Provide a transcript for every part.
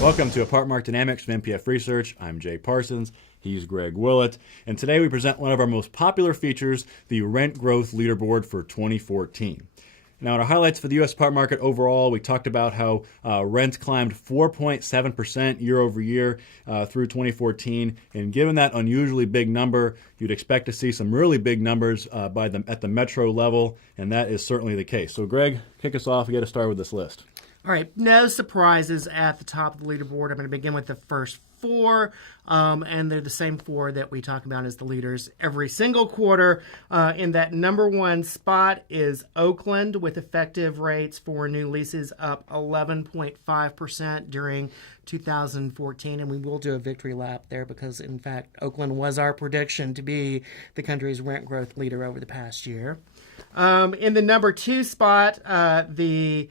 Welcome to Apart Market Dynamics from MPF Research. I'm Jay Parsons. He's Greg Willett. And today we present one of our most popular features, the Rent Growth Leaderboard for 2014. Now, in our highlights for the U.S. apartment market overall, we talked about how rents climbed 4.7% year over year through 2014. And given that unusually big number, you'd expect to see some really big numbers at the metro level, and that is certainly the case. So, Greg, kick us off. We got to start with this list. All right, no surprises at the top of the leaderboard. I'm going to begin with the first four, and they're the same four that we talk about as the leaders every single quarter. In that number one spot is Oakland, with effective rates for new leases up 11.5% during 2014, and we will do a victory lap there because, in fact, Oakland was our prediction to be the country's rent growth leader over the past year. In the number two spot, the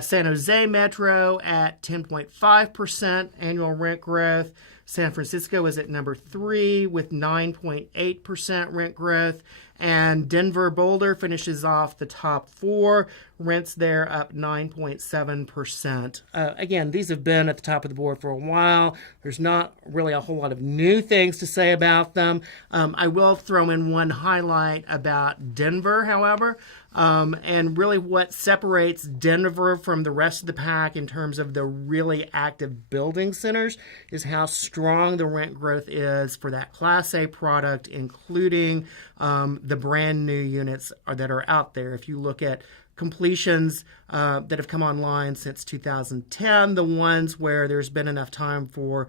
San Jose Metro at 10.5% annual rent growth. San Francisco is at number three with 9.8% rent growth. And Denver Boulder finishes off the top four. Rents there up 9.7%. Again, these have been at the top of the board for a while. There's not really a whole lot of new things to say about them. I will throw in one highlight about Denver, however. And really what separates Denver from the rest of the pack in terms of the really active building centers is how strong the rent growth is for that Class A product, including the brand new units that are out there. If you look at completions that have come online since 2010, the ones where there's been enough time for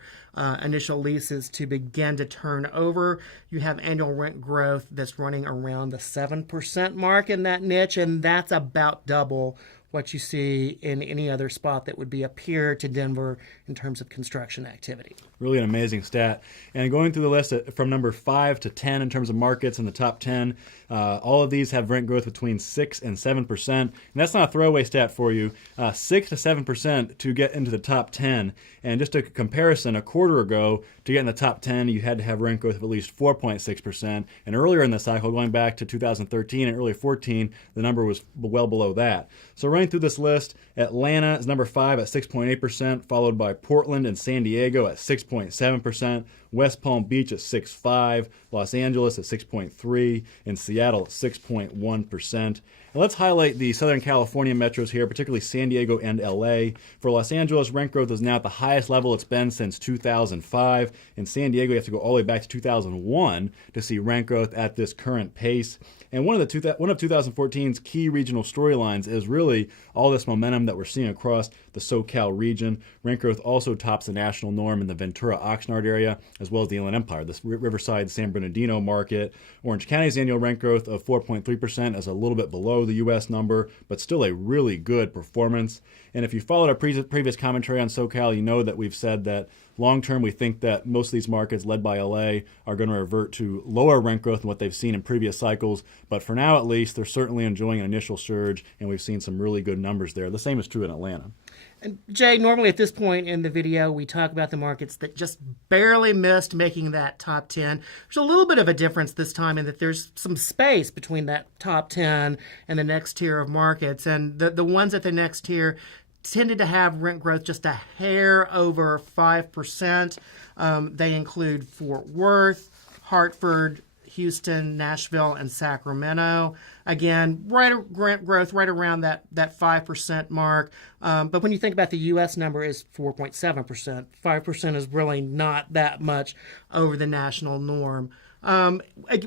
initial leases to begin to turn over, you have annual rent growth that's running around the 7% mark in that niche, and that's about double what you see in any other spot that would be a peer to Denver in terms of construction activity. Really an amazing stat. And going through the list from number 5 to 10 in terms of markets in the top 10, all of these have rent growth between 6 and 7%. And that's not a throwaway stat for you. 6 to 7% to get into the top 10. And just a comparison, a quarter ago, to get in the top 10, you had to have rent growth of at least 4.6%. And earlier in the cycle, going back to 2013 and early 14, the number was well below that. So running through this list, Atlanta is number 5 at 6.8%, followed by Portland and San Diego at 6.7%, West Palm Beach at 6.5%, Los Angeles at 6.3%, and Seattle at 6.1%. And let's highlight the Southern California metros here, particularly San Diego and LA. For Los Angeles, rent growth is now at the highest level it's been since 2005. In San Diego, you have to go all the way back to 2001 to see rent growth at this current pace. And one of 2014's key regional storylines is really all this momentum that we're seeing across the SoCal region. Rent growth also tops the national norm in the Ventura-Oxnard area, as well as the Inland Empire. This Riverside San Bernardino market. Orange County's annual rent growth of 4.3% is a little bit below the U.S. number, but still a really good performance. And if you followed our previous commentary on SoCal, you know that we've said that long-term, we think that most of these markets, led by LA, are going to revert to lower rent growth than what they've seen in previous cycles. But for now, at least, they're certainly enjoying an initial surge, and we've seen some really good numbers there. The same is true in Atlanta. And Jay, normally at this point in the video, we talk about the markets that just barely missed making that top 10. There's a little bit of a difference this time in that there's some space between that top 10 and the next tier of markets. And the ones at the next tier tended to have rent growth just a hair over 5%. They include Fort Worth, Hartford, Houston, Nashville, and Sacramento. Again, rent growth right around that 5% mark. But when you think about the U.S. number is 4.7%. 5% is really not that much over the national norm.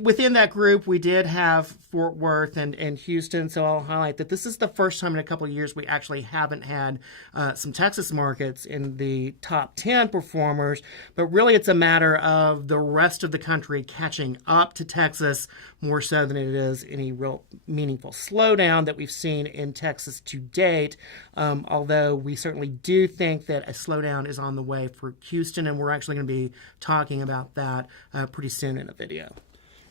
Within that group, we did have Fort Worth and Houston, so I'll highlight that this is the first time in a couple of years we actually haven't had some Texas markets in the top 10 performers, but really it's a matter of the rest of the country catching up to Texas more so than it is any real meaningful slowdown that we've seen in Texas to date, although we certainly do think that a slowdown is on the way for Houston, and we're actually going to be talking about that pretty soon in a video.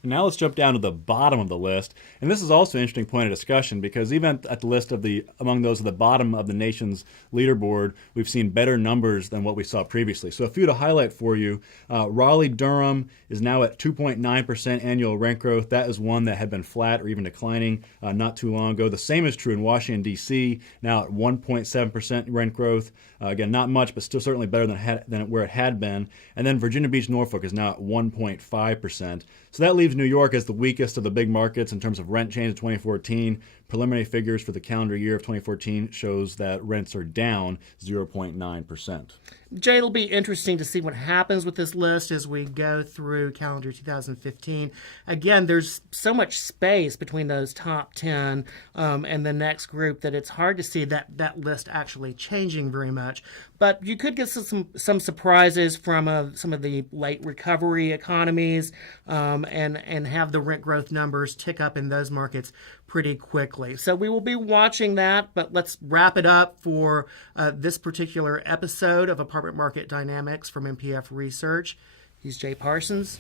And now let's jump down to the bottom of the list. And this is also an interesting point of discussion because even at the list of among those at the bottom of the nation's leaderboard, we've seen better numbers than what we saw previously. So a few to highlight for you. Raleigh-Durham is now at 2.9% annual rent growth. That is one that had been flat or even declining not too long ago. The same is true in Washington, D.C., now at 1.7% rent growth. Again, not much, but still certainly better than where it had been. And then Virginia Beach, Norfolk is now at 1.5%. So that leaves New York as the weakest of the big markets in terms of rent change in 2014. Preliminary figures for the calendar year of 2014 shows that rents are down 0.9%. Jay, it'll be interesting to see what happens with this list as we go through calendar 2015. Again, there's so much space between those top 10 and the next group that it's hard to see that list actually changing very much. But you could get some surprises from some of the late recovery economies and have the rent growth numbers tick up in those markets pretty quickly. So we will be watching that, but let's wrap it up for this particular episode of Apartment Market Dynamics from MPF Research. He's Jay Parsons.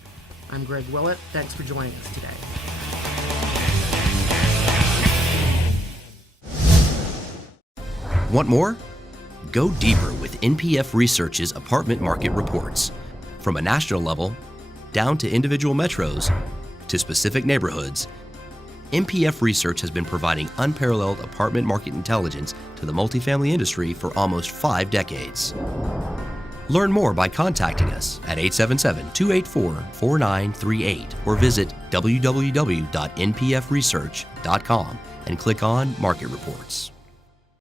I'm Greg Willett. Thanks for joining us today. Want more? Go deeper with NPF Research's apartment market reports. From a national level, down to individual metros, to specific neighborhoods, MPF Research has been providing unparalleled apartment market intelligence to the multifamily industry for almost 5 decades. Learn more by contacting us at 877-284-4938 or visit www.npfresearch.com and click on Market Reports.